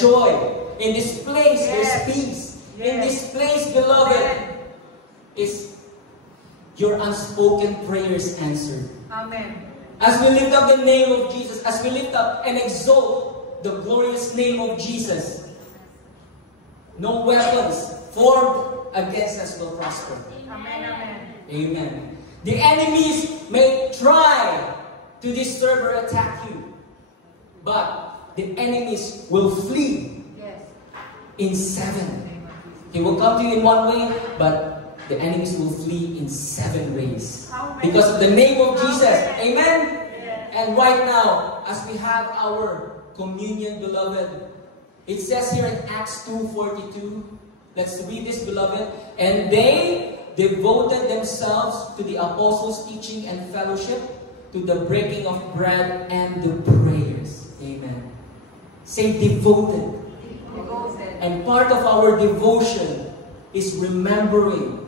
joy. In this place, Yes. there's peace. Yes. In this place, beloved, is your unspoken prayers answered. Amen. As we lift up the name of Jesus, as we lift up and exalt the glorious name of Jesus, no weapons formed against us will prosper. Amen. Amen. Amen. The enemies may try to disturb or attack you, but the enemies will flee Yes. in 7. He will come to you in 1 way, but the enemies will flee in 7 ways. Because of the name of Jesus. Amen? And right now, as we have our communion, beloved, it says here in Acts 2:42, let's read this, beloved. And they devoted themselves to the apostles' teaching and fellowship, to the breaking of bread and the prayers. Amen. Say devoted. Devoted. And part of our devotion is remembering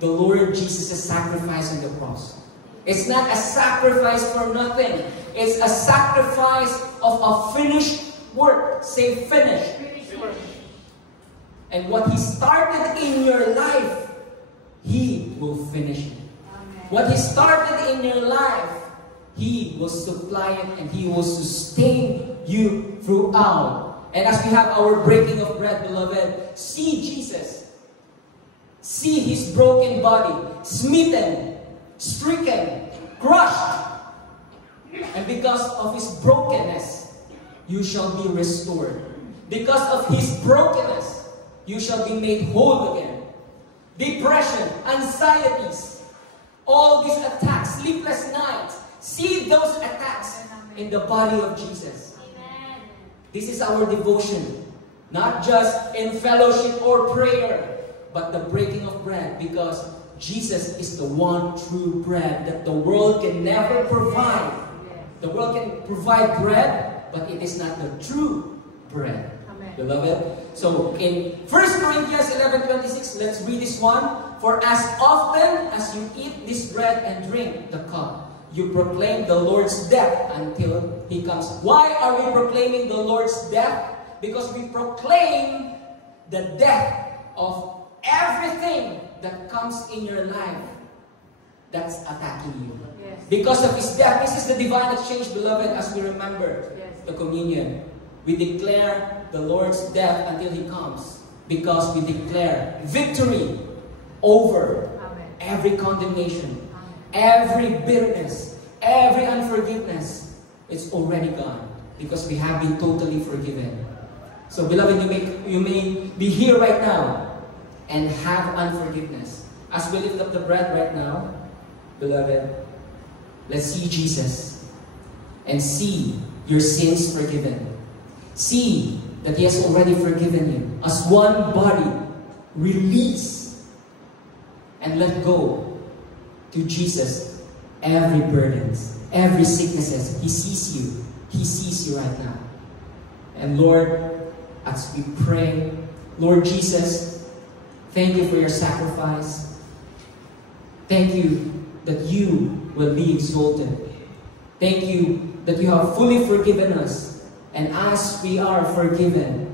the Lord Jesus' sacrifice on the cross. It's not a sacrifice for nothing. It's a sacrifice of a finished work. Say finished. Finished work. And what He started in your life, He will finish it. Amen. What He started in your life, He will supply it and He will sustain you throughout. And as we have our breaking of bread, beloved, see Jesus. See His broken body, smitten, stricken, crushed. And because of His brokenness, you shall be restored. Because of His brokenness, you shall be made whole again. Depression, anxieties, all these attacks, sleepless nights, see those attacks in the body of Jesus. This is our devotion. Not just in fellowship or prayer, but the breaking of bread, because Jesus is the one true bread that the world can never provide. The world can provide bread, but it is not the true bread. Amen. Beloved. So in 1 Corinthians 11:26, let's read this one. For as often as you eat this bread and drink the cup, you proclaim the Lord's death until He comes. Why are we proclaiming the Lord's death? Because we proclaim the death of everything that comes in your life that's attacking you. Yes. Because of His death, this is the divine exchange, beloved, as we remember the communion. We declare the Lord's death until He comes, because we declare victory over every condemnation, every bitterness, every unforgiveness. It's already gone, because we have been totally forgiven. So, beloved, you may be here right now and have unforgiveness. As we lift up the bread right now, beloved, let's see Jesus and see your sins forgiven. See that He has already forgiven you. As one body, release and let go to Jesus every burdens, every sicknesses. He sees you. He sees you right now. And Lord, as we pray, Lord Jesus, thank you for your sacrifice. Thank you that you will be exalted. Thank you that you have fully forgiven us. And as we are forgiven,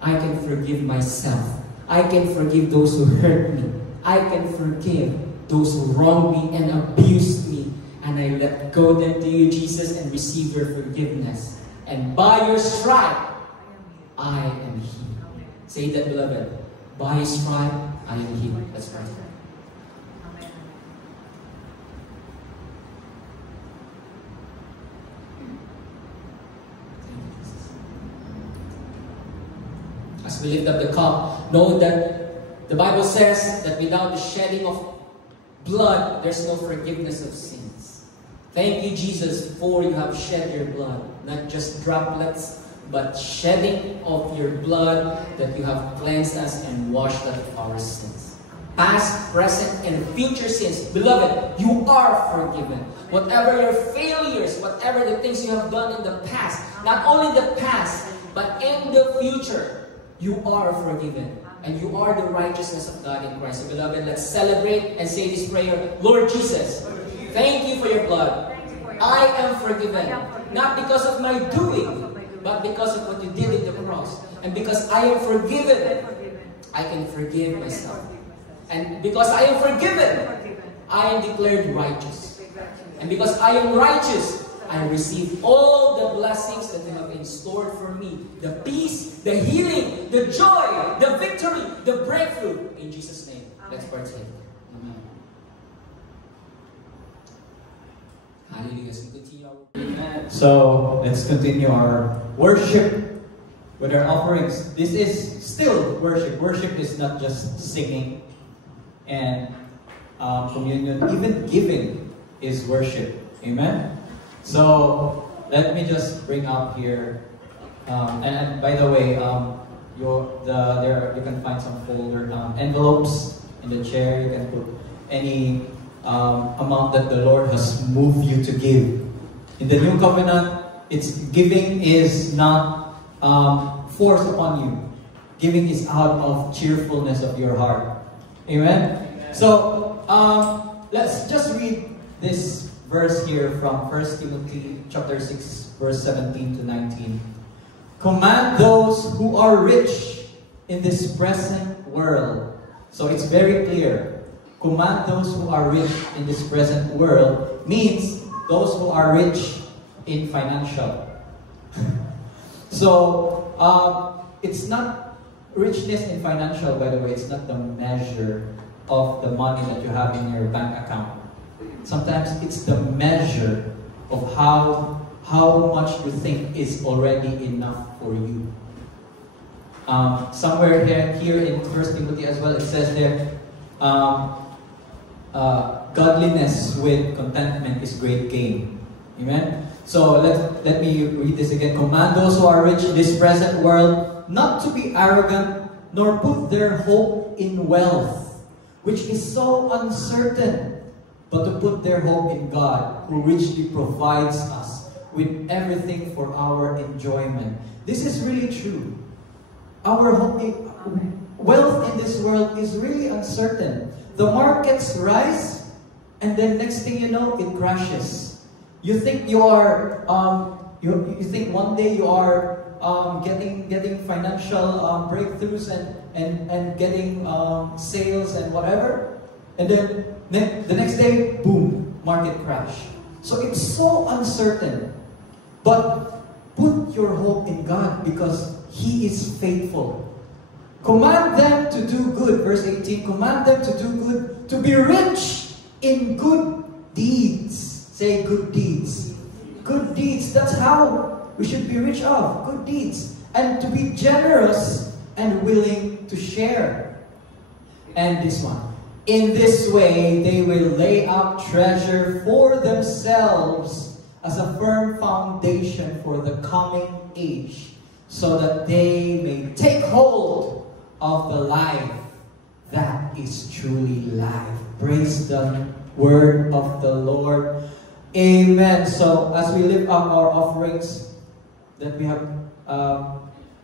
I can forgive myself. I can forgive those who hurt me. I can forgive those who wronged me and abused me. And I let go them to you, Jesus, and receive your forgiveness. And by your stripe, I am healed. Say that, beloved. By His stripe, I am healed. Let's pray. As we lift up the cup, know that the Bible says that without the shedding of blood, there's no forgiveness of sins. Thank you, Jesus, for you have shed your blood. Not just droplets, but shedding of your blood, that you have cleansed us and washed us of our sins. Past, present, and future sins. Beloved, you are forgiven. Whatever your failures, whatever the things you have done in the past, not only the past, but in the future, you are forgiven. And you are the righteousness of God in Christ. So, beloved, let's celebrate and say this prayer. Lord Jesus, thank you for your blood. I am forgiven. Not because of my doing, But because of what you did in the cross, and because I am forgiven, I can forgive myself. And because I am forgiven, I am declared righteous. And because I am righteous, I receive all the blessings that you have in store for me. The peace, the healing, the joy, the victory, the breakthrough. In Jesus' name, let's partake. Amen. Hallelujah. So continue our... So let's continue our worship with our offerings. This is still worship. Worship is not just singing and communion. Even giving is worship. Amen. So let me just bring up here, and by the way, you can find some folder envelopes in the chair. You can put any amount that the Lord has moved you to give. In the new covenant, giving is not forced upon you. Giving is out of cheerfulness of your heart. Amen. So let's just read this verse here from 1 Timothy chapter 6, verse 17 to 19. Command those who are rich in this present world. So it's very clear. Command those who are rich in this present world means those who are rich in financial. So it's not richness in financial, by the way. It's not the measure of the money that you have in your bank account. Sometimes it's the measure of how much you think is already enough for you. Somewhere here in 1 Timothy as well, it says there, godliness with contentment is great gain. Amen? So let me read this again. Command those who are rich in this present world not to be arrogant, nor put their hope in wealth, which is so uncertain, but to put their hope in God, who richly provides us with everything for our enjoyment. This is really true. Our hope, wealth in this world is really uncertain. The markets rise, and then next thing you know, it crashes. You think you are, you think one day you are getting financial breakthroughs and getting sales and whatever, and then the next day, boom, market crash. So it's so uncertain. But put your hope in God because He is faithful. Command them to do good. Verse 18, command them to do good, to be rich in good deeds. Say good deeds. Good deeds, that's how we should be rich of. Good deeds. And to be generous and willing to share. And this one. In this way, they will lay up treasure for themselves as a firm foundation for the coming age, so that they may take hold of the life that is truly life. Praise the word of the Lord. Amen. So as we lift up our offerings that we have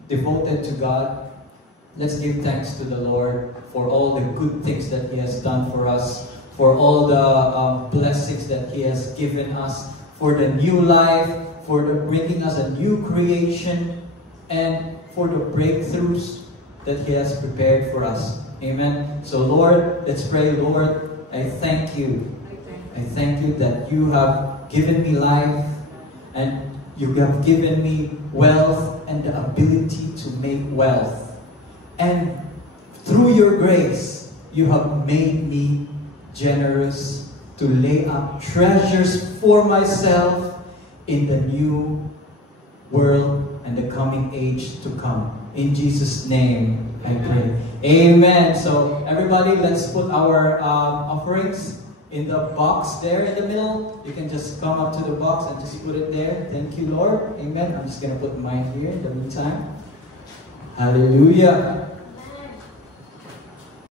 devoted to God, let's give thanks to the Lord for all the good things that He has done for us, for all the blessings that He has given us, for the new life, for bringing us a new creation, and for the breakthroughs that He has prepared for us. Amen. So Lord, let's pray. Lord, I thank You. I thank You that You have given me life, and You have given me wealth and the ability to make wealth. And through Your grace, You have made me generous to lay up treasures for myself in the new world and the coming age to come. In Jesus' name, I pray. Amen. So everybody, let's put our offerings in the box there in the middle. You can just come up to the box and just put it there. Thank you, Lord. Amen. I'm just going to put mine here in the meantime. Hallelujah.